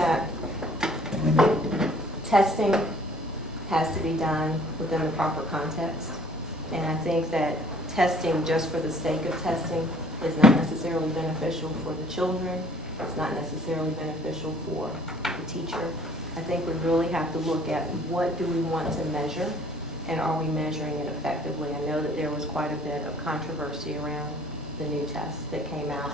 that testing has to be done within the proper context. And I think that testing just for the sake of testing is not necessarily beneficial for the children. It's not necessarily beneficial for the teacher. I think we really have to look at what do we want to measure, and are we measuring it effectively? I know that there was quite a bit of controversy around the new tests that came out.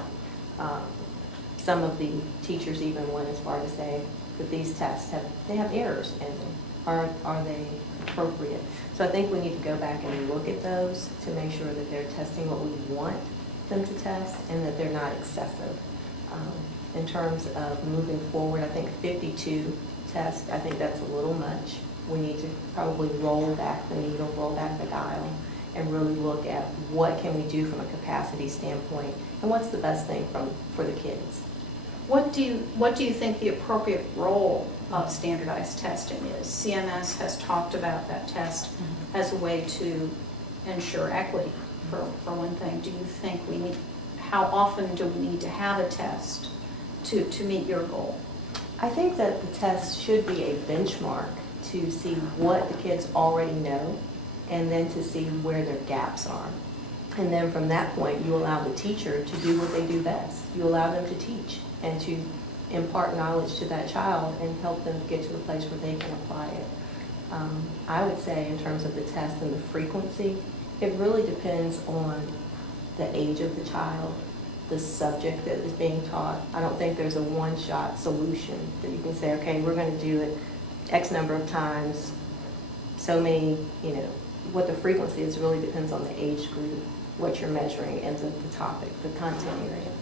Some of the teachers even went as far to say that these tests have errors in them. Are they appropriate? So I think we need to go back and look at those to make sure that they're testing what we want them to test and that they're not excessive. In terms of moving forward, I think 52 tests, I think that's a little much. We need to probably roll back the needle, roll back the dial, and really look at what can we do from a capacity standpoint and what's the best thing for the kids. What do you think the appropriate role of standardized testing is? CMS has talked about that test as a way to ensure equity, for one thing. Do you think how often do we need to have a test to meet your goal? I think that the test should be a benchmark to see what the kids already know and then to see where their gaps are. And then from that point, you allow the teacher to do what they do best. You allow them to teach and to impart knowledge to that child and help them get to a place where they can apply it. I would say in terms of the test and the frequency, it really depends on the age of the child, the subject that is being taught. I don't think there's a one-shot solution that you can say, okay, we're going to do it X number of times, so many, what the frequency is really depends on the age group, what you're measuring, and the topic, the content area.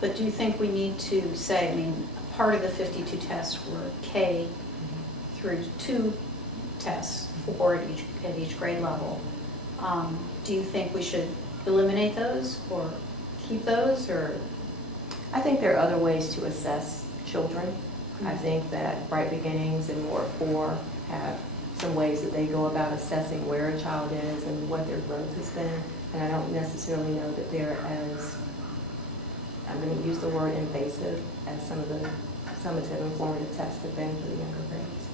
But do you think we need to say, part of the 52 tests were K through 2 tests, 4 at each grade level. Do you think we should eliminate those or keep those? Or I think there are other ways to assess children. I think that Bright Beginnings and More 4 have some ways that they go about assessing where a child is and what their growth has been. And I don't necessarily know that they're as, I'm going to use the word invasive, as some of the summative and formative tests have been for the younger grades.